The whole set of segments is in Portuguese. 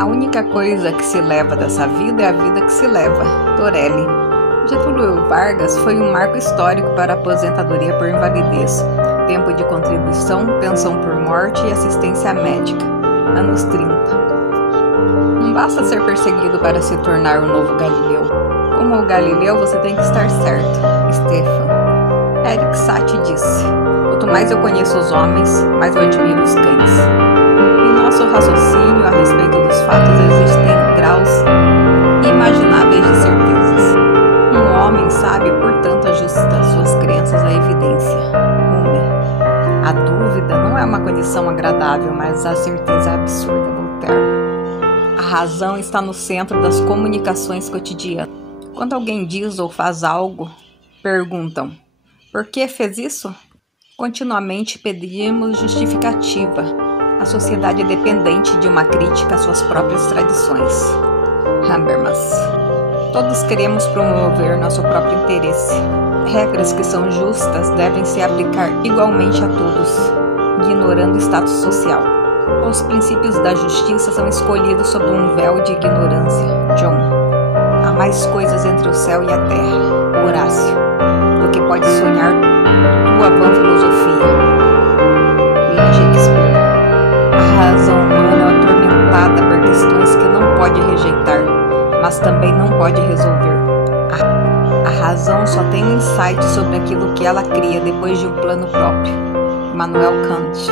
A única coisa que se leva dessa vida é a vida que se leva. Torelli. Getúlio Vargas foi um marco histórico para a aposentadoria por invalidez, tempo de contribuição, pensão por morte e assistência médica, anos 30. Não basta ser perseguido para se tornar o novo Galileu. Como o Galileu, você tem que estar certo. Stefan. Erik Satie disse: quanto mais eu conheço os homens, mais eu admiro os cães. Em nosso raciocínio a respeito dos fatos existem graus imagináveis de certezas. Um homem sábio, portanto, ajusta suas crenças à evidência. A dúvida não é uma condição agradável, mas a certeza é absurda. Voltaire. A razão está no centro das comunicações cotidianas. Quando alguém diz ou faz algo, perguntam: por que fez isso? Continuamente pedimos justificativa. A sociedade é dependente de uma crítica às suas próprias tradições. Habermas. Todos queremos promover nosso próprio interesse. Regras que são justas devem se aplicar igualmente a todos, ignorando o status social. Os princípios da justiça são escolhidos sob um véu de ignorância. John. Há mais coisas entre o céu e a terra, Horácio, do que pode sonhar tua vã filosofia. William Shakespeare. A razão humana é atormentada por questões que não pode rejeitar, mas também não pode resolver. A razão só tem um insight sobre aquilo que ela cria depois de um plano próprio. Immanuel Kant.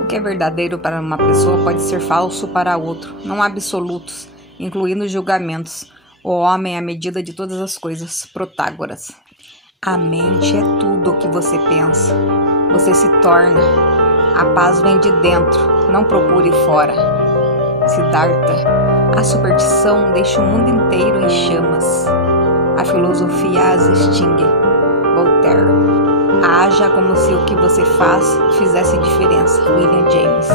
O que é verdadeiro para uma pessoa pode ser falso para outro. Não há absolutos, incluindo julgamentos. O homem é a medida de todas as coisas. Protágoras. A mente é tudo o que você pensa. Você se torna. A paz vem de dentro, não procure fora. Siddhartha. A superstição deixa o mundo inteiro em chamas. A filosofia as extingue. Voltaire. Haja como se o que você faz fizesse diferença. William James.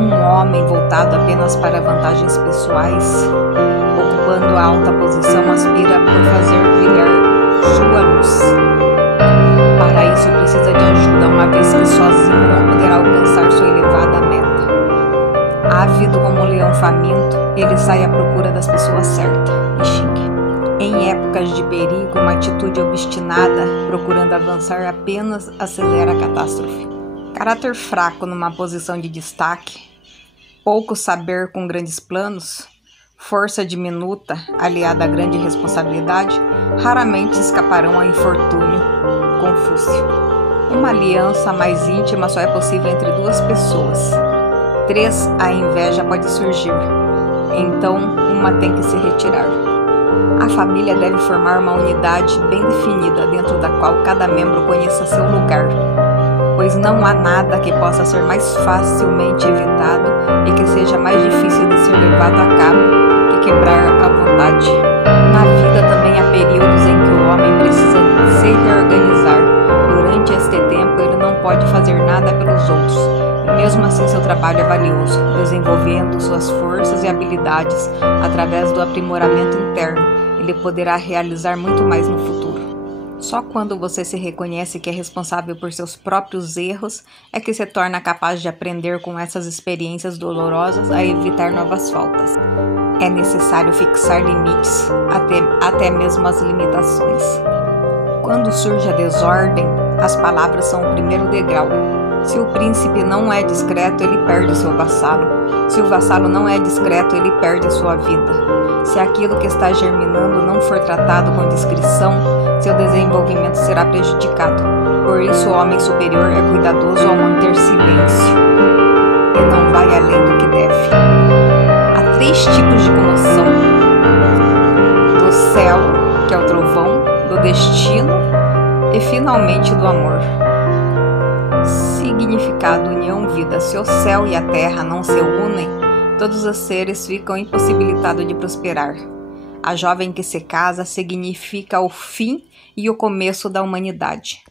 Um homem voltado apenas para vantagens pessoais, ocupando a alta posição, aspira por fazer brilhar sua luz. Para isso precisa de ajuda, uma vez que sozinho não poderá alcançar sua elevada meta. Ávido como um leão faminto, ele sai à procura das pessoas certas. Em épocas de perigo, uma atitude obstinada, procurando avançar, apenas acelera a catástrofe. Caráter fraco numa posição de destaque, pouco saber com grandes planos, força diminuta, aliada a grande responsabilidade, raramente escaparão ao infortúnio. Confúcio. Uma aliança mais íntima só é possível entre duas pessoas. 3, a inveja pode surgir. Então, uma tem que se retirar. A família deve formar uma unidade bem definida, dentro da qual cada membro conheça seu lugar, pois não há nada que possa ser mais facilmente evitado e que seja mais difícil de ser levado a cabo que quebrar a vontade. Na vida também há períodos em que o homem precisa se reorganizar. Durante este tempo ele não pode fazer nada pelos outros, e mesmo assim seu trabalho é valioso, desenvolvendo suas forças e habilidades através do aprimoramento interno. Ele poderá realizar muito mais no futuro. Só quando você se reconhece que é responsável por seus próprios erros é que se torna capaz de aprender com essas experiências dolorosas a evitar novas faltas. É necessário fixar limites, até mesmo as limitações. Quando surge a desordem, as palavras são o primeiro degrau. Se o príncipe não é discreto, ele perde seu vassalo. Se o vassalo não é discreto, ele perde a sua vida. Se aquilo que está germinando não for tratado com discrição, seu desenvolvimento será prejudicado. Por isso, o homem superior é cuidadoso ao manter silêncio e não vai além do que deve. Há 3 tipos de comoção: do céu, que é o trovão, do destino e, finalmente, do amor. Significado: união, vida. Se o céu e a terra não se unem, todos os seres ficam impossibilitados de prosperar. A jovem que se casa significa o fim e o começo da humanidade.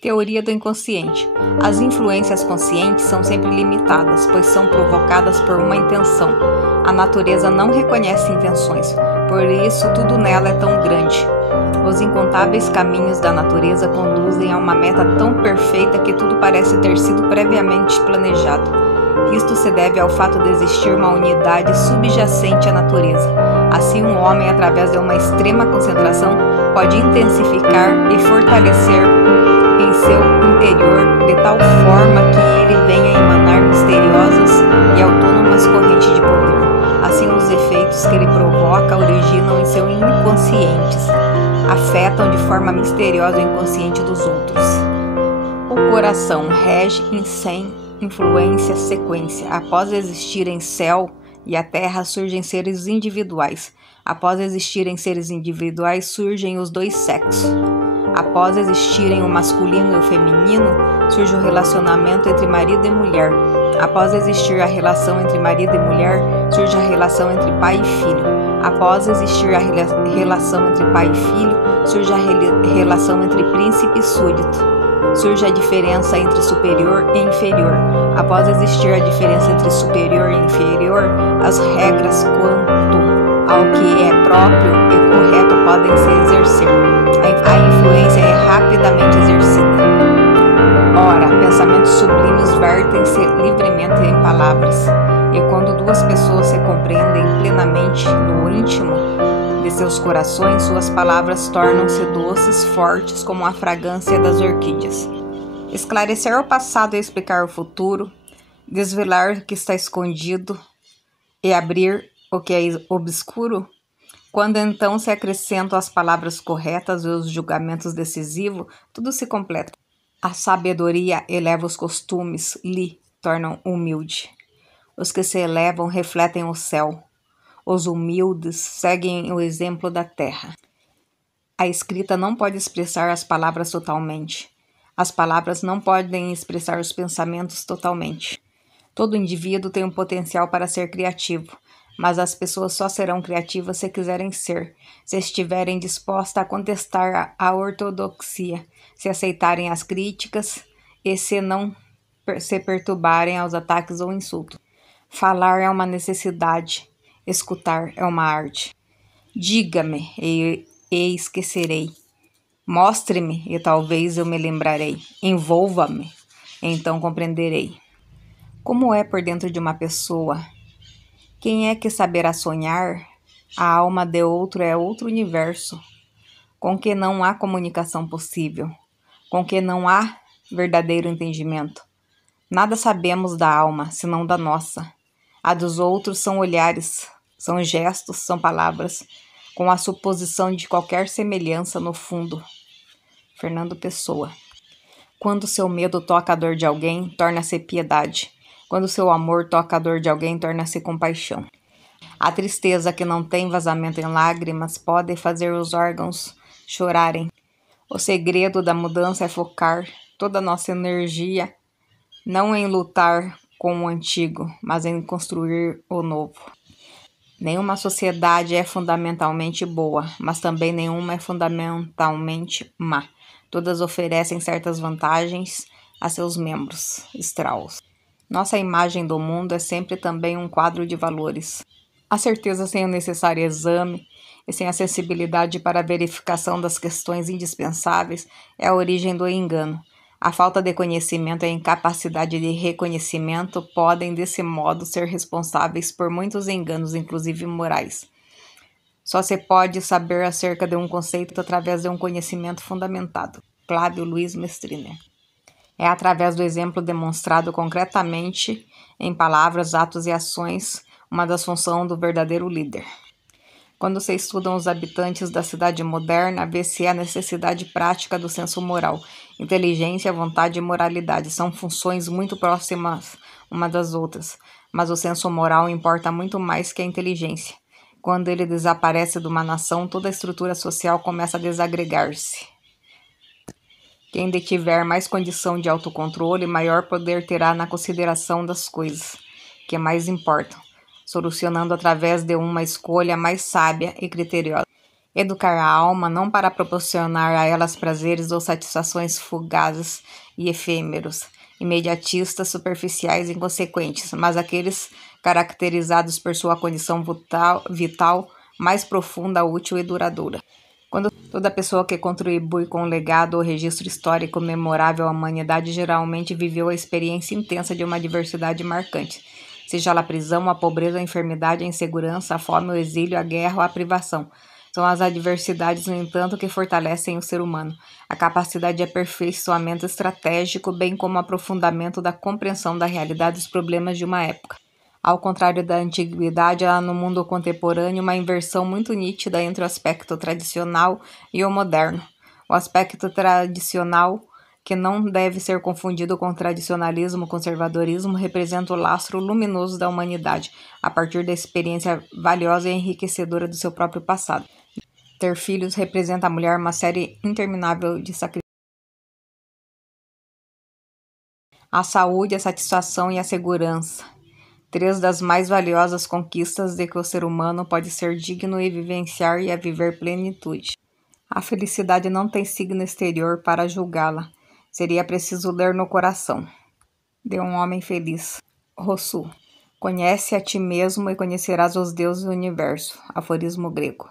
Teoria do inconsciente. As influências conscientes são sempre limitadas, pois são provocadas por uma intenção. A natureza não reconhece intenções, por isso tudo nela é tão grande. Os incontáveis caminhos da natureza conduzem a uma meta tão perfeita que tudo parece ter sido previamente planejado. Isto se deve ao fato de existir uma unidade subjacente à natureza. Assim, um homem, através de uma extrema concentração, pode intensificar e fortalecer em seu interior de tal forma que ele venha a emanar misteriosas e autônomas correntes de poder. Assim, os efeitos que ele provoca originam em seu inconscientes, afetam de forma misteriosa o inconsciente dos outros. O coração rege em sem influência sequência. Após existirem céu e a terra, surgem seres individuais. Após existirem seres individuais, surgem os dois sexos. Após existirem o masculino e o feminino, surge o relacionamento entre marido e mulher. Após existir a relação entre marido e mulher, surge a relação entre pai e filho. Após existir a relação entre pai e filho, surge a relação entre príncipe e súdito. Surge a diferença entre superior e inferior. Após existir a diferença entre superior e inferior, as regras quanto ao que é próprio e correto podem se exercer. A influência é rapidamente exercida. Ora, pensamentos sublimes vertem-se livremente em palavras, e quando duas pessoas se compreendem plenamente no íntimo de seus corações, suas palavras tornam-se doces, fortes como a fragrância das orquídeas. Esclarecer o passado e explicar o futuro, desvelar o que está escondido e abrir o que é obscuro, quando então se acrescentam as palavras corretas e os julgamentos decisivos, tudo se completa. A sabedoria eleva os costumes, lhe tornam humilde. Os que se elevam refletem o céu. Os humildes seguem o exemplo da terra. A escrita não pode expressar as palavras totalmente. As palavras não podem expressar os pensamentos totalmente. Todo indivíduo tem um potencial para ser criativo, mas as pessoas só serão criativas se quiserem ser, se estiverem dispostas a contestar a ortodoxia, se aceitarem as críticas e se não se perturbarem aos ataques ou insultos. Falar é uma necessidade, escutar é uma arte. Diga-me e esquecerei. Mostre-me e talvez eu me lembrarei. Envolva-me, então compreenderei. Como é por dentro de uma pessoa? Quem é que saberá sonhar? A alma de outro é outro universo, com que não há comunicação possível, com que não há verdadeiro entendimento. Nada sabemos da alma, senão da nossa. A dos outros são olhares, são gestos, são palavras, com a suposição de qualquer semelhança no fundo. Fernando Pessoa. Quando seu medo toca a dor de alguém, torna-se piedade. Quando seu amor toca a dor de alguém, torna-se compaixão. A tristeza que não tem vazamento em lágrimas pode fazer os órgãos chorarem. O segredo da mudança é focar toda a nossa energia não em lutar com o antigo, mas em construir o novo. Nenhuma sociedade é fundamentalmente boa, mas também nenhuma é fundamentalmente má. Todas oferecem certas vantagens a seus membros. Strauss. Nossa imagem do mundo é sempre também um quadro de valores. A certeza sem o necessário exame e sem a sensibilidade para a verificação das questões indispensáveis é a origem do engano. A falta de conhecimento e a incapacidade de reconhecimento podem, desse modo, ser responsáveis por muitos enganos, inclusive morais. Só se pode saber acerca de um conceito através de um conhecimento fundamentado. Flávio Luiz Mestriner. É através do exemplo demonstrado concretamente em palavras, atos e ações, uma das funções do verdadeiro líder. Quando se estudam os habitantes da cidade moderna, vê-se a necessidade prática do senso moral. Inteligência, vontade e moralidade são funções muito próximas uma das outras, mas o senso moral importa muito mais que a inteligência. Quando ele desaparece de uma nação, toda a estrutura social começa a desagregar-se. Quem detiver mais condição de autocontrole, maior poder terá na consideração das coisas que mais importam, solucionando através de uma escolha mais sábia e criteriosa. Educar a alma não para proporcionar a elas prazeres ou satisfações fugazes e efêmeros, imediatistas, superficiais e inconsequentes, mas aqueles caracterizados por sua condição vital mais profunda, útil e duradoura. Quando toda pessoa que contribui com um legado ou registro histórico memorável à humanidade geralmente viveu a experiência intensa de uma diversidade marcante, seja ela a prisão, a pobreza, a enfermidade, a insegurança, a fome, o exílio, a guerra ou a privação. São as adversidades, no entanto, que fortalecem o ser humano, a capacidade de aperfeiçoamento estratégico, bem como o aprofundamento da compreensão da realidade dos problemas de uma época. Ao contrário da antiguidade, há no mundo contemporâneo uma inversão muito nítida entre o aspecto tradicional e o moderno. O aspecto tradicional, que não deve ser confundido com tradicionalismo, conservadorismo, representa o lastro luminoso da humanidade, a partir da experiência valiosa e enriquecedora do seu próprio passado. Ter filhos representa à mulher uma série interminável de sacrifícios. A saúde, a satisfação e a segurança. Três das mais valiosas conquistas de que o ser humano pode ser digno e vivenciar e a viver plenitude. A felicidade não tem signo exterior para julgá-la. Seria preciso ler no coração. De um homem feliz. Rousseau. Conhece a ti mesmo e conhecerás os deuses do universo. Aforismo grego.